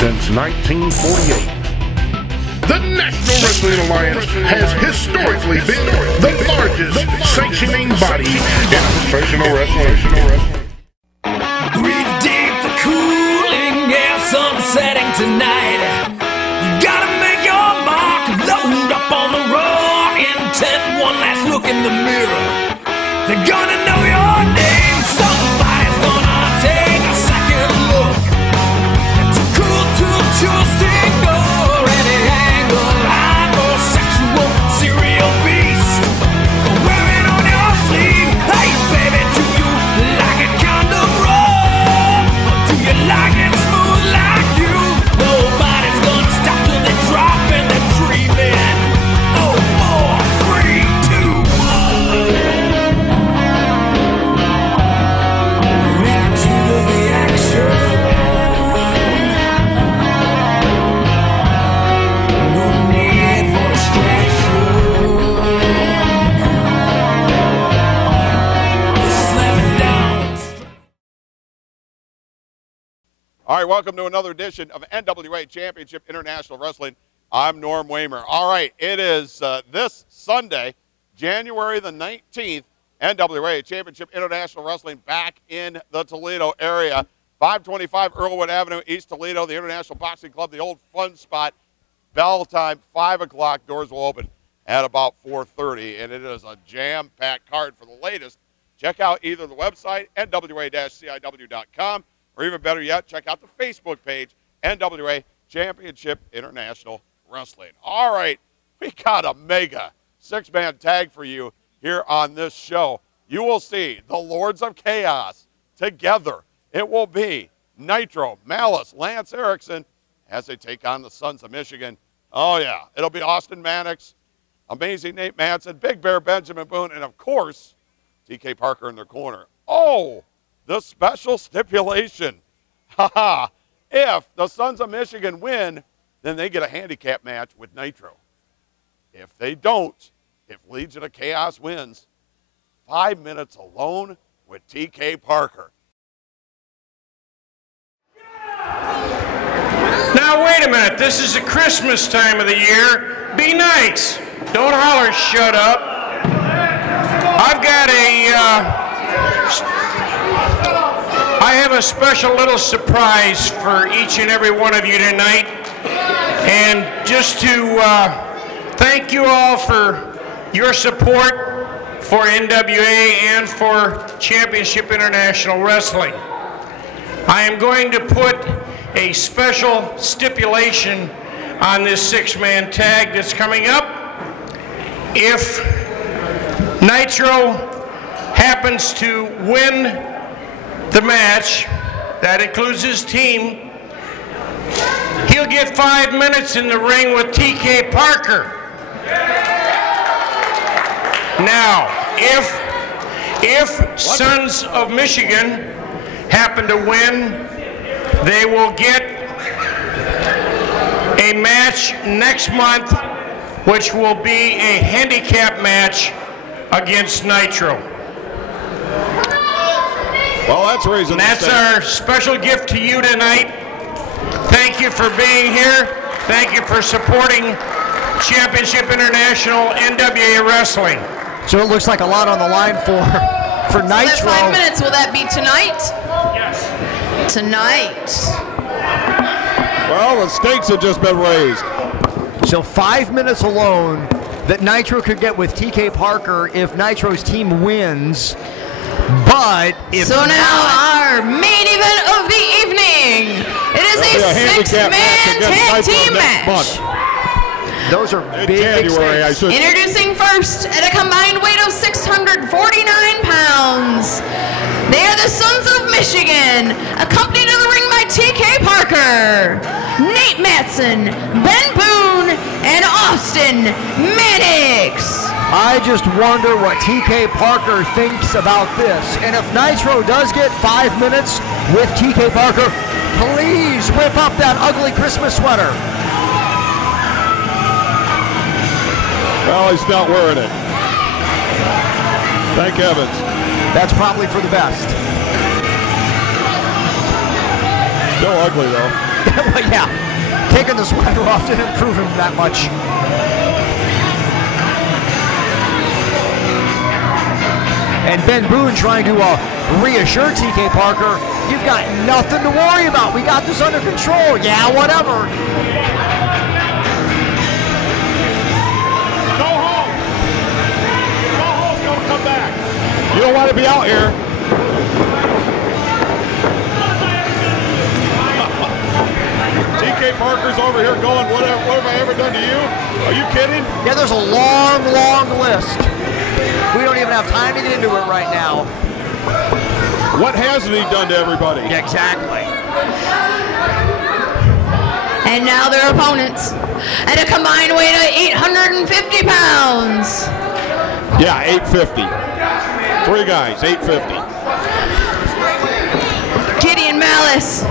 since 1948. The National Wrestling Alliance has historically been the largest sanctioning body in professional wrestling. Breathe deep, the cooling air, sun setting tonight. You gotta make your mark, load up on the raw intent. One last look in the mirror. They're gonna know your name. Somebody's gonna take a second look. Too cool to choose to ignore any angle. Hypersexual serial beast. Wear it on your sleeve. Hey baby, do you like it kind of rough? Or do you like it smooth like you? Nobody's gonna stop till they drop and they're dreaming. Oh, 4, 3, 2, 1. Into the action. No need for distraction. Slamming down. All right, welcome to another edition of NWA Championship International Wrestling. I'm Norm Waymer. All right, it is this Sunday, January the 19th, NWA Championship International Wrestling back in the Toledo area. 525 Earlwood Avenue, East Toledo, the International Boxing Club, the old fun spot. Bell time, 5 o'clock. Doors will open at about 4:30, and it is a jam-packed card for the latest. Check out either the website, NWA-CIW.com, or even better yet, check out the Facebook page, NWA Championship International Wrestling. All right, we got a mega six-man tag for you here on this show. You will see the Lords of Chaos together. It will be Nitro, Malice, Lance Erikson as they take on the Sons of Michigan. Oh, yeah, it'll be Austin Manix, Amazing Nate Mattson, Big Bear Benjamin Boone, and, of course, TK Parker in their corner. Oh, the special stipulation. Haha. If the Sons of Michigan win, then they get a handicap match with Nitro. If they don't, if Legion of Chaos wins, 5 minutes alone with TK Parker. Now, wait a minute. This is the Christmas time of the year. Be nice. Don't holler, shut up. I've got I have a special little surprise for each and every one of you tonight. And just to thank you all for your support for NWA and for Championship International Wrestling. I am going to put a special stipulation on this six-man tag that's coming up. If Nitro happens to win the match, that includes his team, he'll get 5 minutes in the ring with TK Parker. Now, if Sons of Michigan happen to win, they will get a match next month, which will be a handicap match against Nitro. Well, that's a reason. And that's our special gift to you tonight. Thank you for being here. Thank you for supporting Championship International NWA Wrestling. So it looks like a lot on the line for Nitro. So that 5 minutes, will that be tonight? Yes. Tonight. Well, the stakes have just been raised. So 5 minutes alone that Nitro could get with TK Parker if Nitro's team wins. But if so now our main event of the evening. It is a six-man tag team match. Those are big stakes. Introducing first at a combined weight of 649 pounds. They are the Sons of Michigan, accompanied to the ring by TK Parker, Nate Mattson, Ben Boone, and Austin Manix. I just wonder what TK Parker thinks about this. And if Nitro does get 5 minutes with TK Parker, please whip up that ugly Christmas sweater. Well, he's not wearing it. Thank heavens. That's probably for the best. Still ugly, though. Well, yeah, taking the sweater off didn't improve him that much. And Ben Boone trying to reassure TK Parker, you've got nothing to worry about. We got this under control. Yeah, whatever. Go home. Go home. Don't come back. You don't want to be out here. TK Parker's over here going, what have I ever done to you? Are you kidding? Yeah, there's a long, long list. We don't even have time to get into it right now. What hasn't he done to everybody? Yeah, exactly. And now their opponents at a combined weight of 850 pounds. Yeah, 850. 3 guys, 850. Gideon Malice,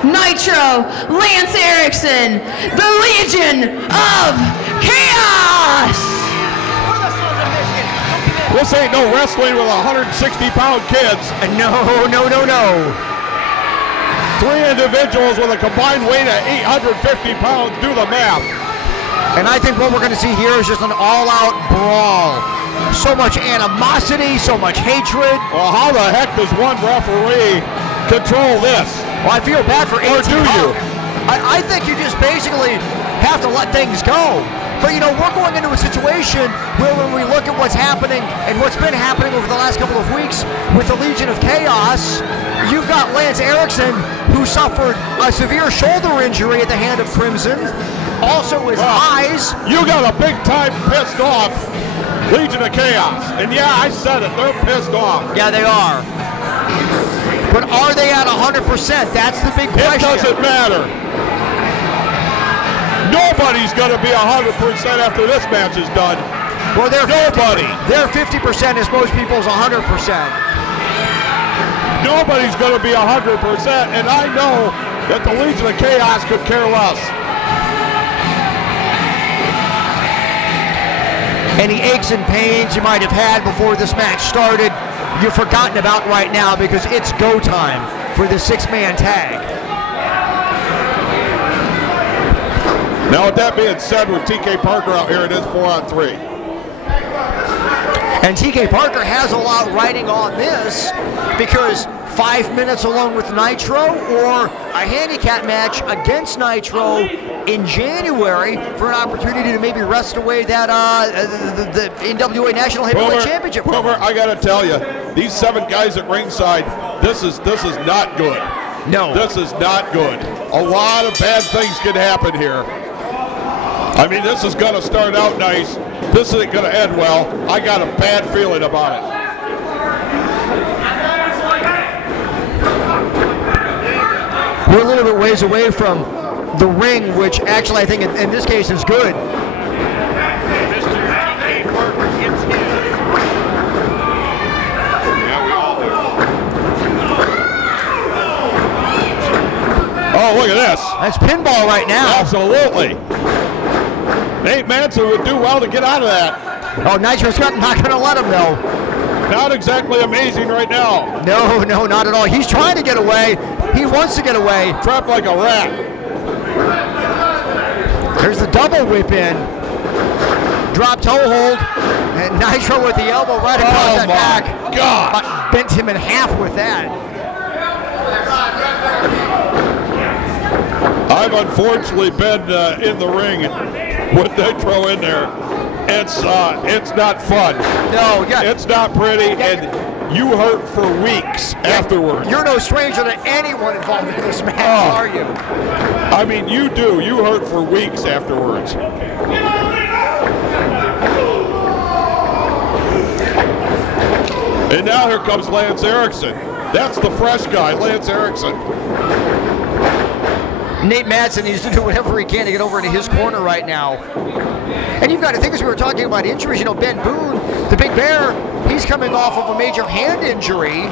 Nitro, Lance Erikson, the Legion of KAOS. This ain't no wrestling with 160-pound kids. No. 3 individuals with a combined weight of 850 pounds. Do the math. And I think what we're going to see here is just an all-out brawl. So much animosity, so much hatred. Well, how the heck does one referee control this? Well, I feel bad for AT. Or do you? I think you just basically have to let things go. But, you know, we're going into a situation where when we look at what's happening and what's been happening over the last couple of weeks with the Legion of Chaos, you've got Lance Erikson, who suffered a severe shoulder injury at the hand of Crimson. Also his eyes. You got a big time pissed off Legion of Chaos. And yeah, I said it, they're pissed off. Yeah, they are. But are they at 100%? That's the big question. It doesn't matter. Nobody's going to be 100% after this match is done. Well, Nobody. Their 50% is most people's 100%. Nobody's going to be 100%, and I know that the Legion of Chaos could care less. Any aches and pains you might have had before this match started, you've forgotten about right now because it's go time for the 6-man tag. Now, with that being said, with TK Parker out here, it is 4-on-3. And TK Parker has a lot riding on this because 5 minutes along with Nitro or a handicap match against Nitro in January for an opportunity to maybe wrest away that the NWA National Heavyweight Championship. Boomer, I got to tell you, these 7 guys at ringside, this is not good. No. This is not good. A lot of bad things can happen here. I mean, this is going to start out nice. This isn't going to end well. I got a bad feeling about it. We're a little bit ways away from the ring, which actually I think in this case is good. Oh, look at this. That's pinball right now. Absolutely. Nate Mattson would do well to get out of that. Oh, Nitro's not going to let him, though. Not exactly amazing right now. No, not at all. He's trying to get away. He wants to get away. Trapped like a rat. There's the double whip in. Drop toe hold. And Nitro with the elbow right across that back. Oh, my God. Bent him in half with that. I've unfortunately been in the ring with Nitro in there. It's not fun. No, yeah. It's not pretty, and you hurt for weeks afterwards. You're no stranger to anyone involved in this match, are you? I mean, you do. You hurt for weeks afterwards. And now here comes Lance Erikson. That's the fresh guy, Lance Erikson. Nate Mattson needs to do whatever he can to get over into his corner right now. And you've got to think, as we were talking about injuries, you know, Ben Boone, the Big Bear, he's coming off of a major hand injury.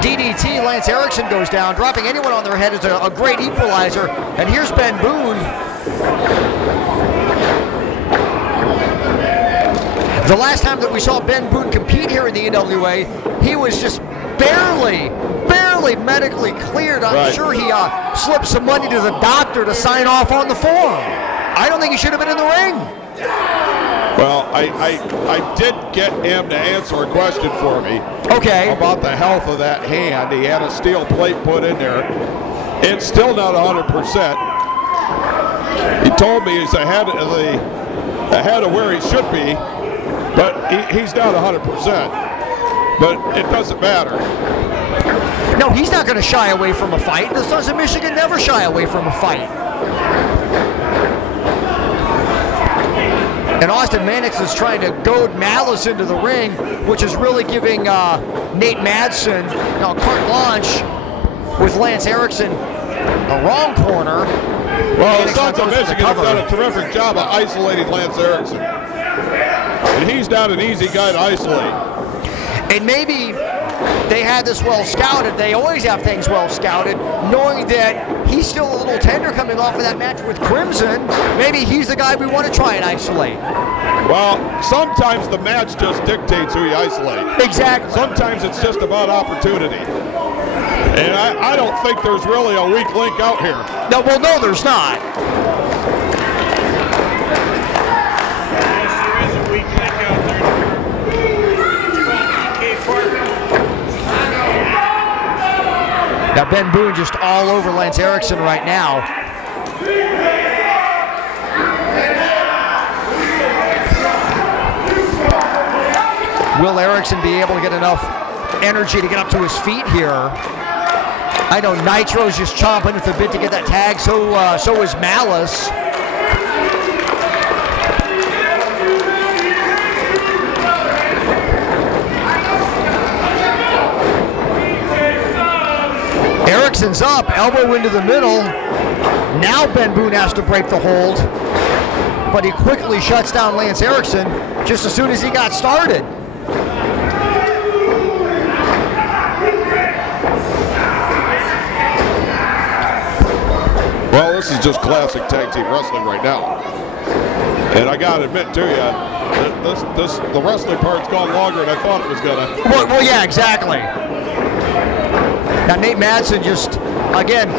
DDT, Lance Erikson goes down. Dropping anyone on their head is a great equalizer. And here's Ben Boone. The last time that we saw Ben Boone compete here in the NWA, he was just barely medically cleared. I'm sure he slip some money to the doctor to sign off on the form. I don't think he should have been in the ring. Well, I did get him to answer a question for me. Okay. About the health of that hand. He had a steel plate put in there. It's still not 100%. He told me he's ahead of where he should be, but he's not 100%. But it doesn't matter. No, he's not going to shy away from a fight. The Sons of Michigan never shy away from a fight. And Austin Manix is trying to goad Malice into the ring, which is really giving Nate Mattson carte blanche with Lance Erikson the wrong corner. Well, the Sons of Michigan have done a terrific job of isolating Lance Erikson. And he's not an easy guy to isolate. And maybe they had this well scouted. They always have things well scouted, knowing that he's still a little tender coming off of that match with Crimson. Maybe he's the guy we want to try and isolate. Well, sometimes the match just dictates who you isolate. Exactly. Sometimes it's just about opportunity. And I don't think there's really a weak link out here. No, well, no, there's not. Yes, there is a weak link out there. Now Ben Boone just all over Lance Erikson right now. Will Erikson be able to get enough energy to get up to his feet here? I know Nitro's just chomping at the bit to get that tag, so is Malice. Erikson's up, elbow into the middle. Now Ben Boone has to break the hold, but he quickly shuts down Lance Erikson just as soon as he got started. Well, this is just classic tag team wrestling right now. And I got to admit to you, the wrestling part's gone longer than I thought it was going to. Well, yeah, exactly. Now Nate Mattson just, again,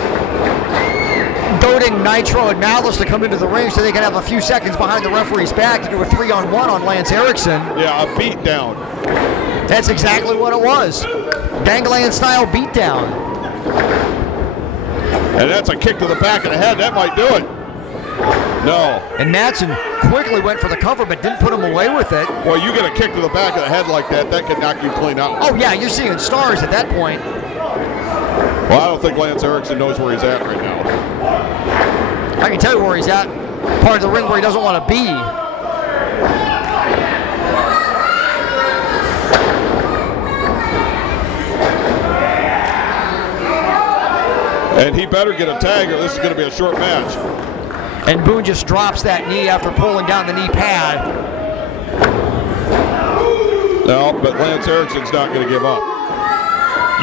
goading Nitro and Malice to come into the ring so they can have a few seconds behind the referee's back to do a 3-on-1 on Lance Erikson. Yeah, a beatdown. That's exactly what it was. Gangland style beatdown. And that's a kick to the back of the head. That might do it. No. And Mattson quickly went for the cover but didn't put him away with it. Well, you get a kick to the back of the head like that, that could knock you clean out. Oh yeah, you're seeing stars at that point. Well, I don't think Lance Erikson knows where he's at right now. I can tell you where he's at. Part of the ring where he doesn't want to be. And he better get a tag or this is going to be a short match. And Boone just drops that knee after pulling down the knee pad. No, but Lance Erikson's not going to give up.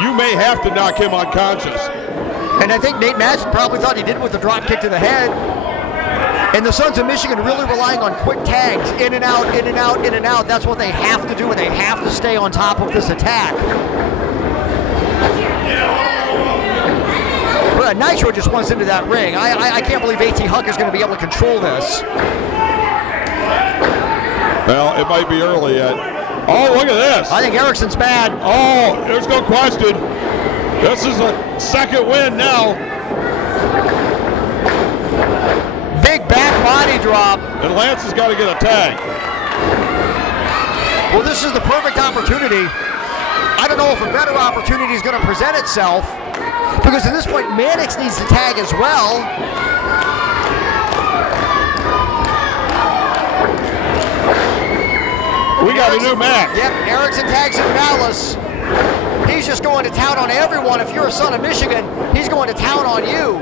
You may have to knock him unconscious. And I think Nate Mattson probably thought he did with the drop kick to the head. And the Sons of Michigan really relying on quick tags, in and out, in and out, in and out. That's what they have to do, and they have to stay on top of this attack. But Nitro just wants into that ring. I can't believe A.T. Huck is going to be able to control this. Well, it might be early yet. Oh, look at this. I think Erikson's bad. Oh, there's no question. This is a second win now. Big back body drop. And Lance has got to get a tag. Well, this is the perfect opportunity. I don't know if a better opportunity is going to present itself, because at this point, Manix needs to tag as well. We got a new match. Yep, Erikson tags in Malice. He's just going to town on everyone. If you're a Son of Michigan, he's going to town on you.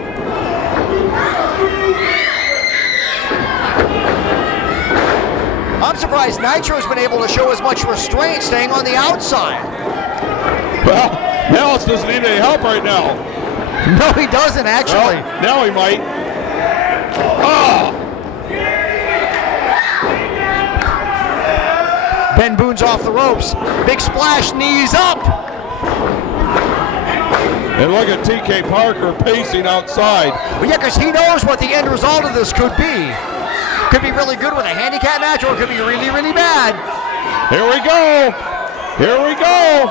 I'm surprised Nitro's been able to show as much restraint staying on the outside. Well, Malice doesn't need any help right now. No, he doesn't, actually. Well, now he might. Oh! Ben Boone's off the ropes. Big splash, knees up. And look at TK Parker pacing outside. Well, yeah, because he knows what the end result of this could be. Could be really good with a handicap match, or it could be really, really bad. Here we go. Here we go.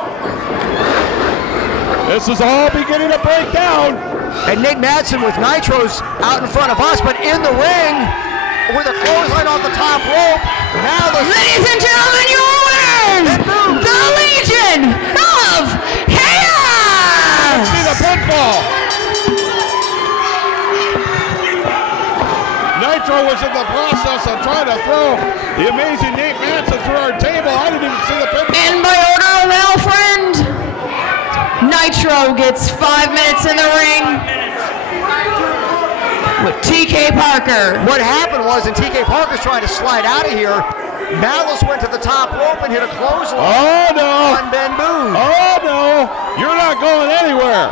This is all beginning to break down. And Nate Mattson with Nitros out in front of us, but in the ring with a clothesline off the top rope. Malice. Ladies and gentlemen, your winners, the Legion of Chaos. See the pinfall. Nitro was in the process of trying to throw the amazing Nate Mattson through our table. I didn't even see the pinfall. And by order of Al Friend, Nitro gets 5 minutes in the ring with TK Parker. What happened was, and TK Parker's trying to slide out of here, Malice went to the top rope and hit a clothesline. Oh no! On Ben Boone. Oh no! You're not going anywhere.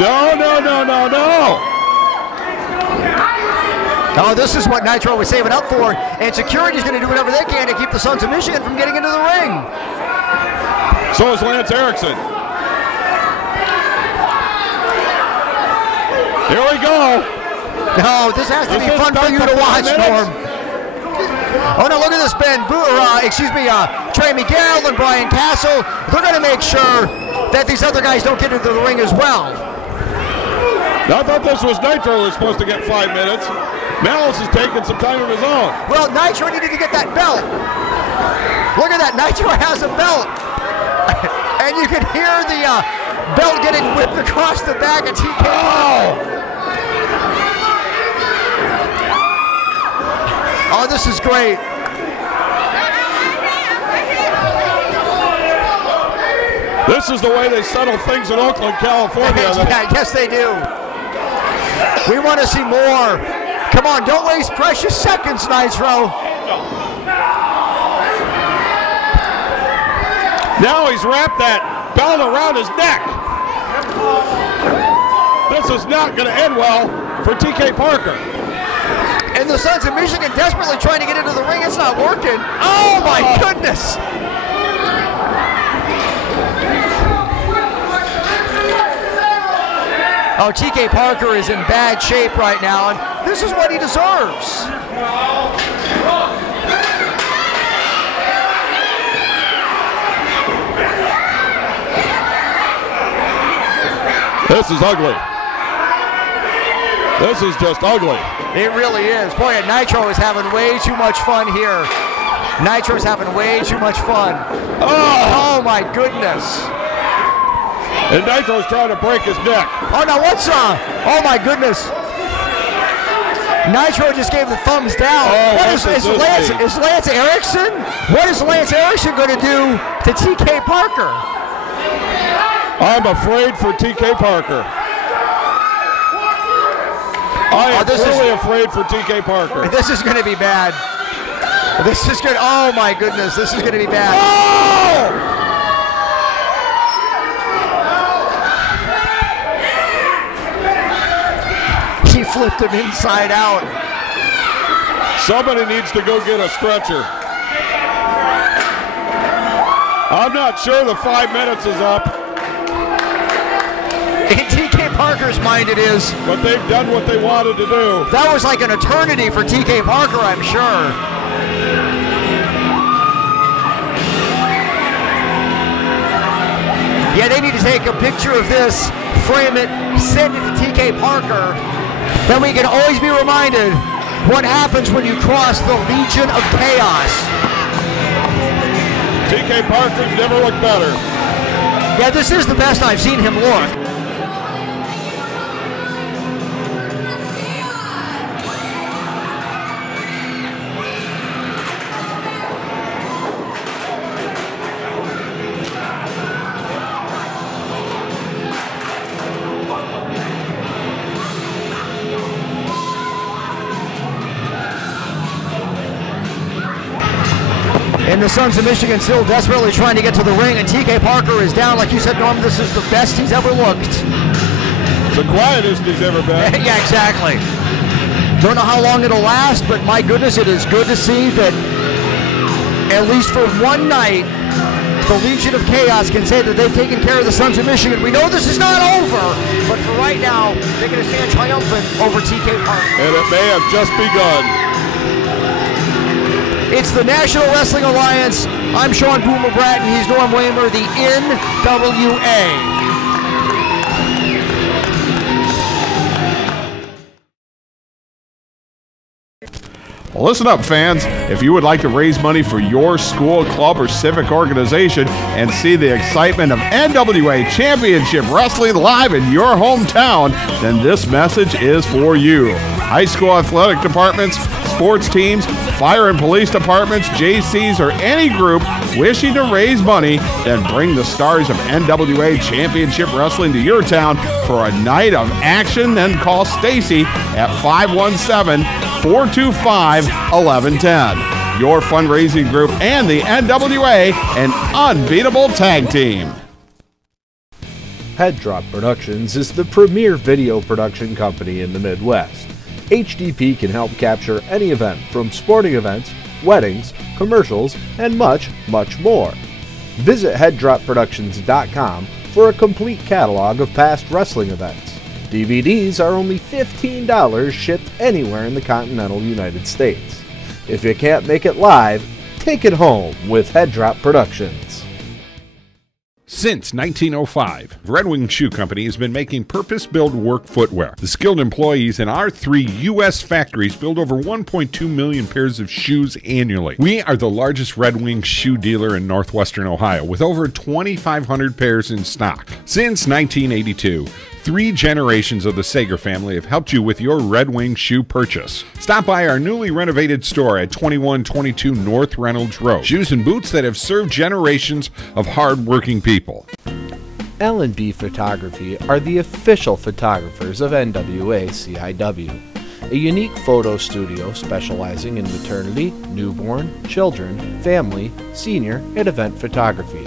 No, no, no, no, no. Oh, this is what Nitro was saving up for, and security's going to do whatever they can to keep the Sons of Michigan from getting into the ring. So is Lance Erikson. Here we go. No, this has to be fun for you to watch, Norm. Oh no, look at this, Ben Trey Miguel and Brian Castle. They're going to make sure that these other guys don't get into the ring as well. I thought this was Nitro who was supposed to get 5 minutes. Malice is taking some time of his own. Well, Nitro needed to get that belt. Look at that, Nitro has a belt. And you can hear the belt getting whipped across the back of TK. Oh, this is great. This is the way they settle things in Oakland, California. Yeah, yes, they do. We want to see more. Come on, don't waste precious seconds, Nitro. Now he's wrapped that belt around his neck. This is not going to end well for TK Parker. And the Sons of Michigan desperately trying to get into the ring. It's not working. Oh, my goodness. Oh, TK Parker is in bad shape right now, and this is what he deserves. This is ugly. This is just ugly. It really is. Boy, and Nitro is having way too much fun here. Nitro's having way too much fun. Oh my goodness. And Nitro's trying to break his neck. Oh, now what's oh my goodness. Nitro just gave the thumbs down. Oh, what is Lance Erikson? What is Lance Erikson going to do to TK Parker? I'm afraid for TK Parker. I am really afraid for TK Parker. This is going to be bad. This is good. Oh my goodness, this is going to be bad. Oh! He flipped him inside out. Somebody needs to go get a stretcher. I'm not sure the 5 minutes is up. In TK Parker's mind it is. But they've done what they wanted to do. That was like an eternity for TK Parker, I'm sure. Yeah, they need to take a picture of this, frame it, send it to TK Parker. Then we can always be reminded what happens when you cross the Legion of Chaos. TK Parker's never looked better. Yeah, this is the best I've seen him look. And the Sons of Michigan still desperately trying to get to the ring, and TK Parker is down. Like you said, Norm, this is the best he's ever looked. The quietest he's ever been. Yeah, exactly. Don't know how long it'll last, but my goodness, it is good to see that at least for one night, the Legion of Chaos can say that they've taken care of the Sons of Michigan. We know this is not over, but for right now, they're going to stand triumphant over TK Park. And it may have just begun. It's the National Wrestling Alliance. I'm Sean Boomer Bratton. He's Norm Waymer, the NWA. Well, listen up, fans. If you would like to raise money for your school, club, or civic organization and see the excitement of NWA Championship Wrestling live in your hometown, then this message is for you. High school athletic departments, sports teams, fire and police departments, JCs, or any group wishing to raise money, then bring the stars of NWA Championship Wrestling to your town for a night of action. Then call Stacy at 517-425-1110. Your fundraising group and the NWA, an unbeatable tag team. Head Drop Productions is the premier video production company in the Midwest. HDP can help capture any event from sporting events, weddings, commercials, and much, much more. Visit headdropproductions.com for a complete catalog of past wrestling events. DVDs are only $15 shipped anywhere in the continental United States. If you can't make it live, take it home with Head Drop Productions. Since 1905, Red Wing Shoe Company has been making purpose-built work footwear. The skilled employees in our 3 U.S. factories build over 1.2 million pairs of shoes annually. We are the largest Red Wing shoe dealer in northwestern Ohio, with over 2,500 pairs in stock. Since 1982, 3 generations of the Sager family have helped you with your Red Wing shoe purchase. Stop by our newly renovated store at 2122 North Reynolds Road. Shoes and boots that have served generations of hard-working people. L&B Photography are the official photographers of NWA-CIW, a unique photo studio specializing in maternity, newborn, children, family, senior, and event photography.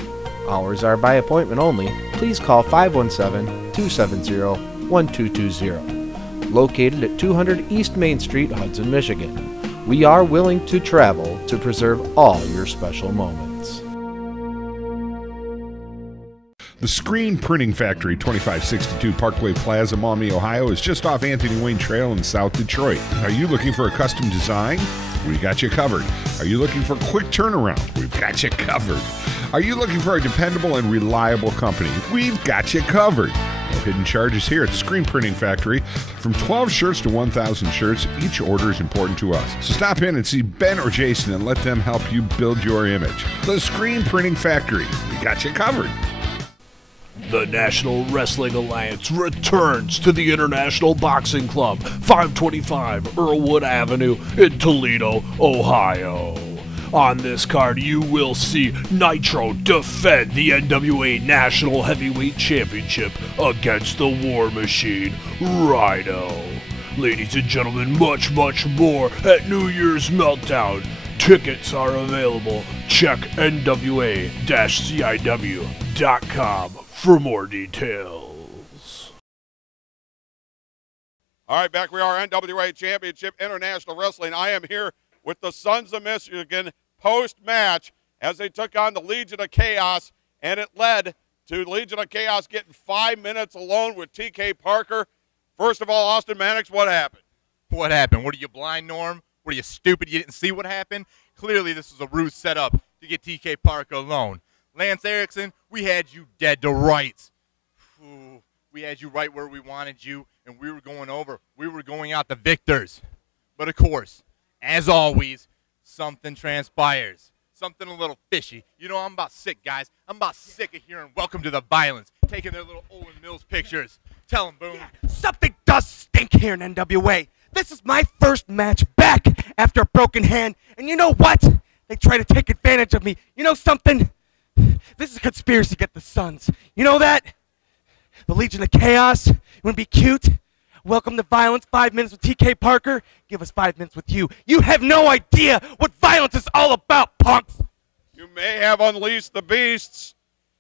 Hours are by appointment only. Please call 517-270-1220. Located at 200 East Main Street, Hudson, Michigan. We are willing to travel to preserve all your special moments. The Screen Printing Factory, 2562 Parkway Plaza, Maumee, Ohio, is just off Anthony Wayne Trail in South Detroit. Are you looking for a custom design? We got you covered. Are you looking for quick turnaround? We've got you covered. Are you looking for a dependable and reliable company? We've got you covered. No hidden charges here at the Screen Printing Factory. From 12 shirts to 1,000 shirts, each order is important to us. So stop in and see Ben or Jason and let them help you build your image. The Screen Printing Factory. We got you covered. The National Wrestling Alliance returns to the International Boxing Club, 525 Earlwood Avenue in Toledo, Ohio. On this card, you will see Nitro defend the NWA National Heavyweight Championship against the War Machine, Rhino. Ladies and gentlemen, much, much more at New Year's Meltdown. Tickets are available. Check NWA-CIW.com for more details. All right, back we are, NWA Championship International Wrestling. I am here with the Sons of Michigan post-match as they took on the Legion of Chaos, and it led to Legion of Chaos getting 5 minutes alone with TK Parker. First of all, Austin Manix, what happened? What happened? What are you, blind, Norm? What are you, stupid? You didn't see what happened? Clearly, this was a ruse set up to get TK Parker alone. Lance Erikson, we had you dead to rights. Ooh, we had you right where we wanted you, and we were going over. We were going out the victors. But, of course, as always, something transpires. Something a little fishy. You know, I'm about sick, guys. I'm about sick of hearing welcome to the violence, taking their little Owen Mills pictures. Tell them, Boone. Yeah, something does stink here in NWA. This is my first match back after a broken hand, and you know what? They try to take advantage of me. You know something? This is a conspiracy to get the Sons. You know that? The Legion of Chaos. You want to be cute? Welcome to violence. 5 minutes with TK Parker. Give us 5 minutes with you. You have no idea what violence is all about, punks. You may have unleashed the beasts.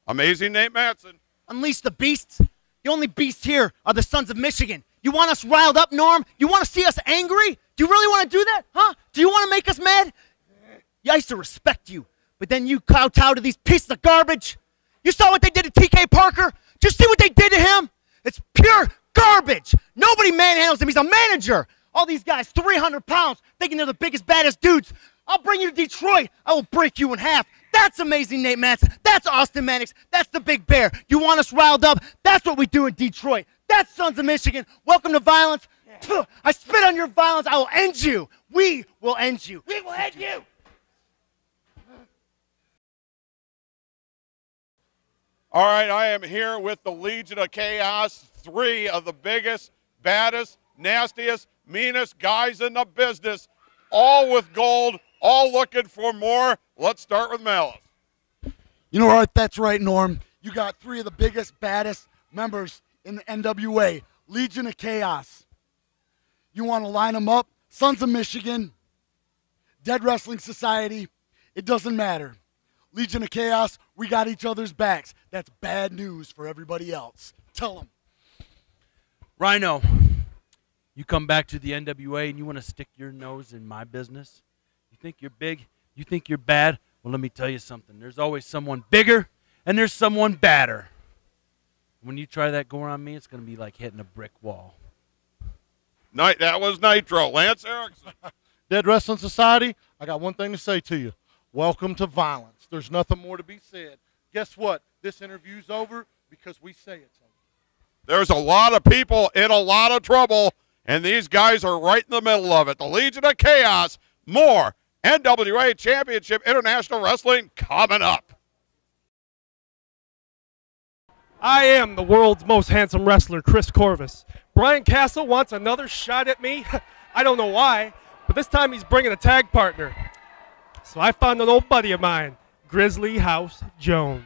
Amazing Nate Mattson. Unleash the beasts? The only beasts here are the Sons of Michigan. You want us riled up, Norm? You want to see us angry? Do you really want to do that? Huh? Do you want to make us mad? Yeah, I used to respect you, but then you kowtow to these pieces of garbage. You saw what they did to TK Parker? Did you see what they did to him? It's pure garbage. Nobody manhandles him. He's a manager. All these guys, 300 pounds, thinking they're the biggest, baddest dudes. I'll bring you to Detroit. I will break you in half. That's amazing, Nate Mattson. That's Austin Manix. That's the Big Bear. You want us riled up? That's what we do in Detroit. That's Sons of Michigan. Welcome to violence. I spit on your violence. I will end you. We will end you. We will end you. All right, I am here with the Legion of Chaos, 3 of the biggest, baddest, nastiest, meanest guys in the business, all with gold, all looking for more. Let's start with Malice. You know what? That's right, Norm. You got 3 of the biggest, baddest members in the NWA, Legion of Chaos. You want to line them up? Sons of Michigan, Dead Wrestling Society, it doesn't matter. Legion of Chaos, we got each other's backs. That's bad news for everybody else. Tell them. Rhino, you come back to the NWA and you want to stick your nose in my business? You think you're big? You think you're bad? Well, let me tell you something. There's always someone bigger and there's someone badder. When you try that going on me, it's going to be like hitting a brick wall. That was Nitro. Lance Erikson. Dead Wrestling Society, I got one thing to say to you. Welcome to violence. There's nothing more to be said. Guess what? This interview's over because we say it's over. There's a lot of people in a lot of trouble, and these guys are right in the middle of it. The Legion of Chaos, more NWA Championship International Wrestling coming up. I am the world's most handsome wrestler, Chris Corvus. Brian Castle wants another shot at me. I don't know why, but this time he's bringing a tag partner. So I found an old buddy of mine, Grizzly House Jones.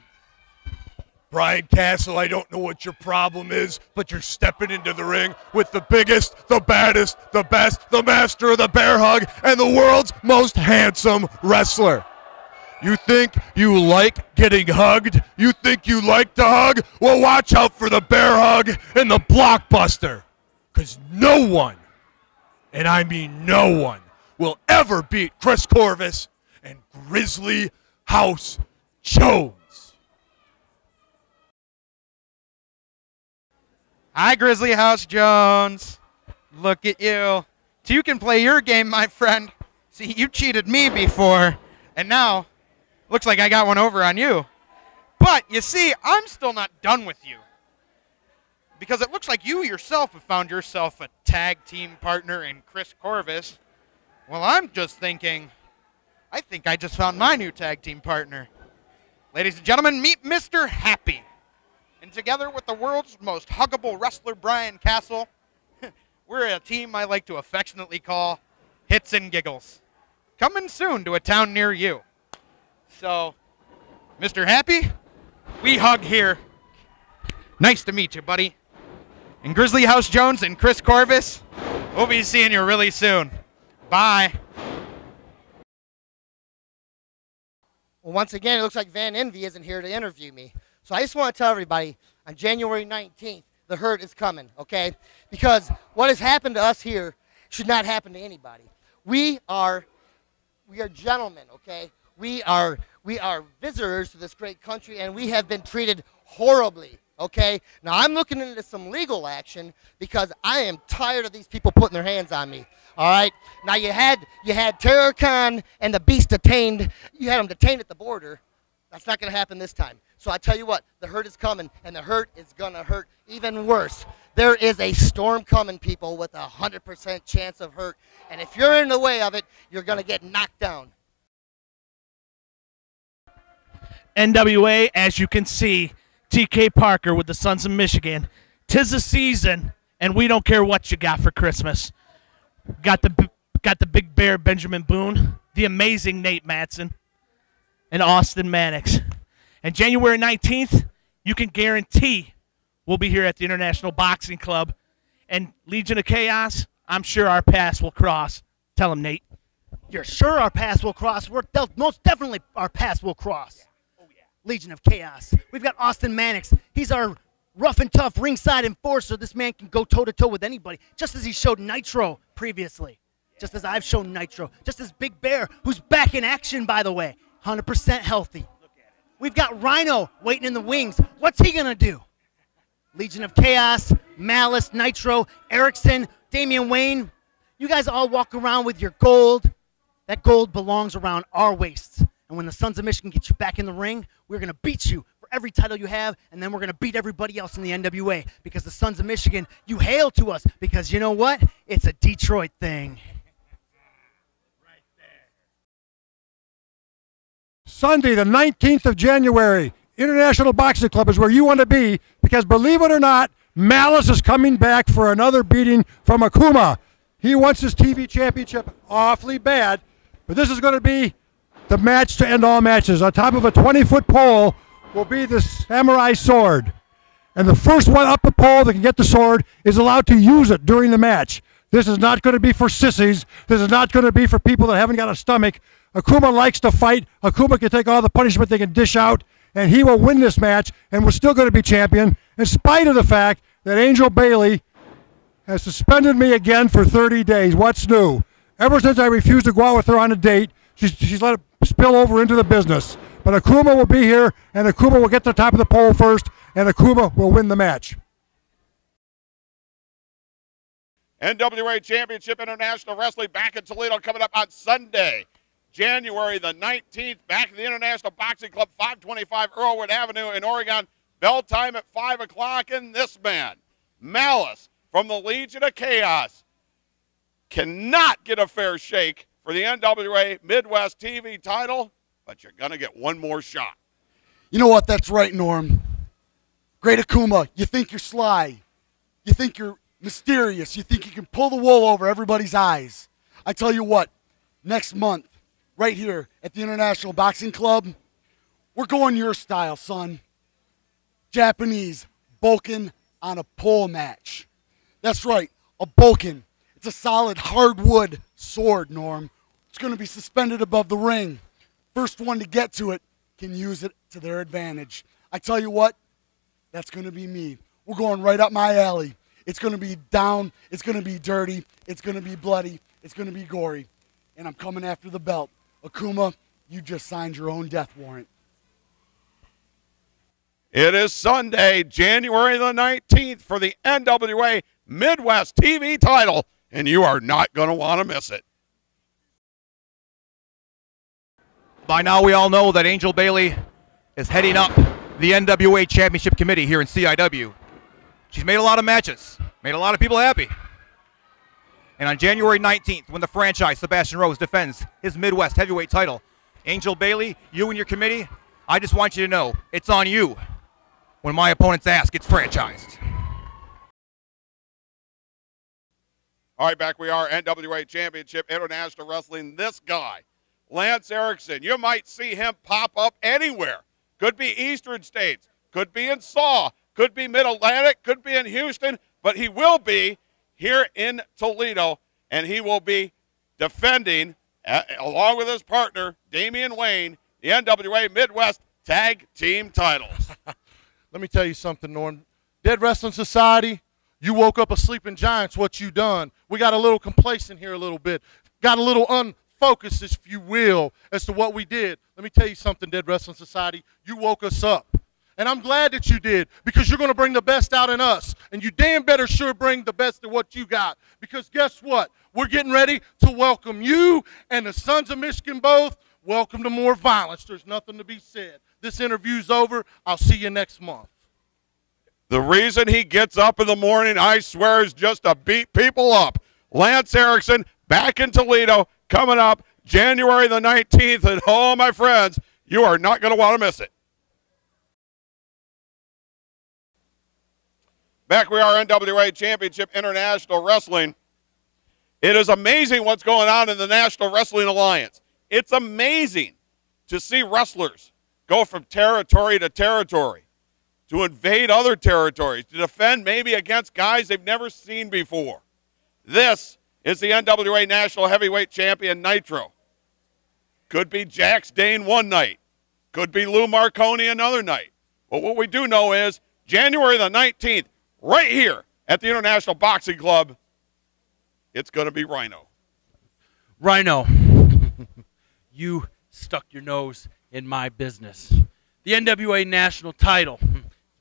Brian Castle, I don't know what your problem is, but you're stepping into the ring with the biggest, the baddest, the best, the master of the bear hug, and the world's most handsome wrestler. You think you like getting hugged? You think you like to hug? Well, watch out for the bear hug and the blockbuster. Because no one, and I mean no one, will ever beat Chris Corvus and Grizzly House Jones. Hi, Grizzly House Jones. Look at you. So you can play your game, my friend. See, you cheated me before, and now looks like I got one over on you. But, you see, I'm still not done with you. Because it looks like you yourself have found yourself a tag team partner in Chris Corvus. Well, I'm just thinking, I think I just found my new tag team partner. Ladies and gentlemen, meet Mr. Happy. And together with the world's most huggable wrestler, Brian Castle, we're a team I like to affectionately call Hits and Giggles. Coming soon to a town near you. So, Mr. Happy, we hug here. Nice to meet you, buddy. And Grizzly House Jones and Chris Corvus, we'll be seeing you really soon. Bye. Well, once again, it looks like Van Envy isn't here to interview me. So I just want to tell everybody, on January 19th, the hurt is coming, okay? Because what has happened to us here should not happen to anybody. We are gentlemen, okay? We are visitors to this great country, and we have been treated horribly, okay? Now, I'm looking into some legal action because I am tired of these people putting their hands on me, all right? Now, you had Terror Khan and the Beast detained. You had them detained at the border. That's not going to happen this time. So I tell you what, the hurt is coming, and the hurt is going to hurt even worse. There is a storm coming, people, with a 100% chance of hurt. And if you're in the way of it, you're going to get knocked down. NWA, as you can see, TK Parker with the Sons of Michigan. 'Tis the season, and we don't care what you got for Christmas. Got the Big Bear Benjamin Boone, the amazing Nate Mattson, and Austin Manix. And January 19th, you can guarantee we'll be here at the International Boxing Club. And Legion of Chaos, I'm sure our paths will cross. Tell them, Nate. You're sure our paths will cross? Most definitely our paths will cross. Oh, yeah. Legion of Chaos. We've got Austin Manix. He's our rough and tough ringside enforcer. This man can go toe-to-toe with anybody, just as he showed Nitro previously. Just as I've shown Nitro. Just as Big Bear, who's back in action, by the way. 100% healthy. We've got Rhino waiting in the wings. What's he going to do? Legion of Chaos, Malice, Nitro, Erikson, Damian Wayne. You guys all walk around with your gold. That gold belongs around our waists. And when the Sons of Michigan get you back in the ring, we're going to beat you for every title you have, and then we're going to beat everybody else in the NWA. Because the Sons of Michigan, you hail to us, because you know what? It's a Detroit thing. Sunday, the 19th of January, International Boxing Club is where you want to be, because believe it or not, Malice is coming back for another beating from Akuma. He wants his TV championship awfully bad, but this is going to be the match to end all matches. On top of a 20-foot pole will be the samurai sword. And the first one up the pole that can get the sword is allowed to use it during the match. This is not going to be for sissies. This is not going to be for people that haven't got a stomach. Akuma likes to fight. Akuma can take all the punishment they can dish out, and he will win this match, and we're still going to be champion, in spite of the fact that Angel Bailey has suspended me again for 30 days. What's new? Ever since I refused to go out with her on a date, she's let it spill over into the business. But Akuma will be here, and Akuma will get to the top of the pole first, and Akuma will win the match. NWA Championship International Wrestling back in Toledo coming up on Sunday, January the 19th, back at the International Boxing Club, 525 Earlwood Avenue in Oregon. Bell time at 5 o'clock, and this man, Malice, from the Legion of Chaos, cannot get a fair shake for the NWA Midwest TV title, but you're going to get one more shot. You know what? That's right, Norm. Great Akuma, you think you're sly. You think you're mysterious. You think you can pull the wool over everybody's eyes. I tell you what, next month, right here at the International Boxing Club, we're going your style, son. Japanese Boken on a pole match. That's right, a Boken. It's a solid hardwood sword, Norm. It's going to be suspended above the ring. First one to get to it can use it to their advantage. I tell you what, that's going to be me. We're going right up my alley. It's going to be down. It's going to be dirty. It's going to be bloody. It's going to be gory. And I'm coming after the belt. Akuma, you just signed your own death warrant. It is Sunday, January the 19th for the NWA Midwest TV title, and you are not going to want to miss it. By now, we all know that Angel Bailey is heading up the NWA Championship Committee here in CIW. She's made a lot of matches, made a lot of people happy. And on January 19th, when the franchise, Sebastian Rose, defends his Midwest heavyweight title, Angel Bailey, you and your committee, I just want you to know, it's on you. When my opponents ask, it's franchised. All right, back we are, NWA Championship International Wrestling. This guy, Lance Erikson, you might see him pop up anywhere. Could be Eastern States, could be in Saw, could be Mid-Atlantic, could be in Houston, but he will be here in Toledo, and he will be defending, along with his partner, Damian Wayne, the NWA Midwest Tag Team titles. Let me tell you something, Norm. Dead Wrestling Society, you woke up a sleeping giant's what you done. We got a little complacent here a little bit. Got a little unfocused, if you will, as to what we did. Let me tell you something, Dead Wrestling Society. You woke us up. And I'm glad that you did, because you're going to bring the best out in us. And you damn better sure bring the best of what you got. Because guess what? We're getting ready to welcome you and the Sons of Michigan both. Welcome to more violence. There's nothing to be said. This interview's over. I'll see you next month. The reason he gets up in the morning, I swear, is just to beat people up. Lance Erikson back in Toledo coming up January the 19th. And oh, my friends, you are not going to want to miss it. Back we are, NWA Championship International Wrestling. It is amazing what's going on in the National Wrestling Alliance. It's amazing to see wrestlers go from territory to territory, to invade other territories, to defend maybe against guys they've never seen before. This is the NWA National Heavyweight Champion Nitro. Could be Jax Dane one night. Could be Lou Marconi another night. But what we do know is January the 19th, right here at the International Boxing Club, it's going to be Rhino. Rhino, you stuck your nose in my business. The NWA national title,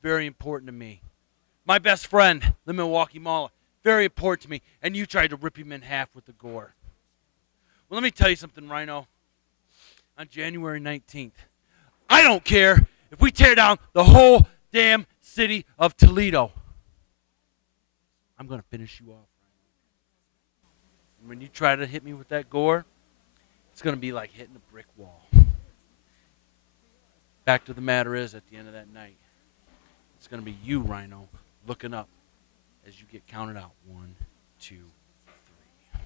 very important to me. My best friend, the Milwaukee Mauler, very important to me. And you tried to rip him in half with the gore. Well, let me tell you something, Rhino. On January 19th, I don't care if we tear down the whole damn city of Toledo. I'm going to finish you off. And when you try to hit me with that gore, it's going to be like hitting a brick wall. Fact of the matter is, at the end of that night, it's going to be you, Rhino, looking up as you get counted out. 1, 2, 3.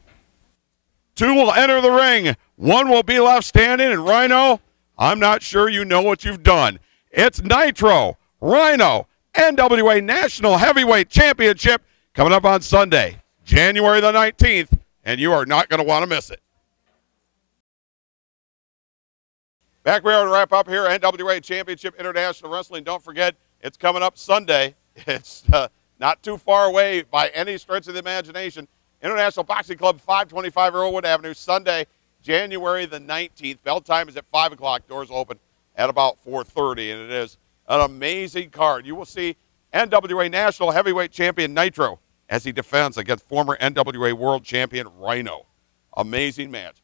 2 will enter the ring. 1 will be left standing. And Rhino, I'm not sure you know what you've done. It's Nitro, Rhino, NWA National Heavyweight Championship coming up on Sunday, January the 19th, and you are not going to want to miss it. Back we are to wrap up here, NWA Championship International Wrestling. Don't forget, it's coming up Sunday. It's not too far away by any stretch of the imagination. International Boxing Club, 525 Earlwood Avenue, Sunday, January the 19th. Bell time is at 5 o'clock. Doors open at about 4:30, and it is an amazing card. You will see NWA National Heavyweight Champion Nitro as he defends against former NWA World Champion Rhino. Amazing match.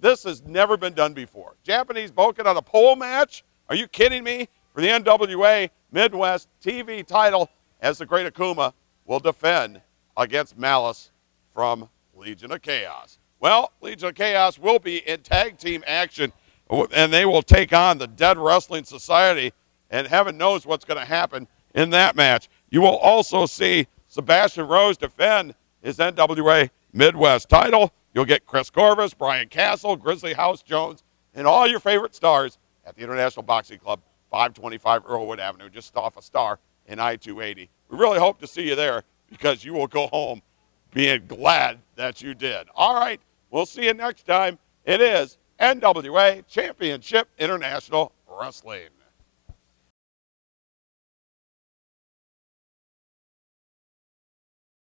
This has never been done before. Japanese Boken on a pole match? Are you kidding me? For the NWA Midwest TV title, as the Great Akuma will defend against Malice from Legion of Chaos. Well, Legion of Chaos will be in tag team action, and they will take on the Dead Wrestling Society, and heaven knows what's going to happen in that match. You will also see Sebastian Rose defend his NWA Midwest title. You'll get Chris Corvus, Brian Castle, Grizzly House Jones, and all your favorite stars at the International Boxing Club, 525 Earlwood Avenue, just off a Star in I-280. We really hope to see you there because you will go home being glad that you did. All right, we'll see you next time. It is NWA Championship International Wrestling.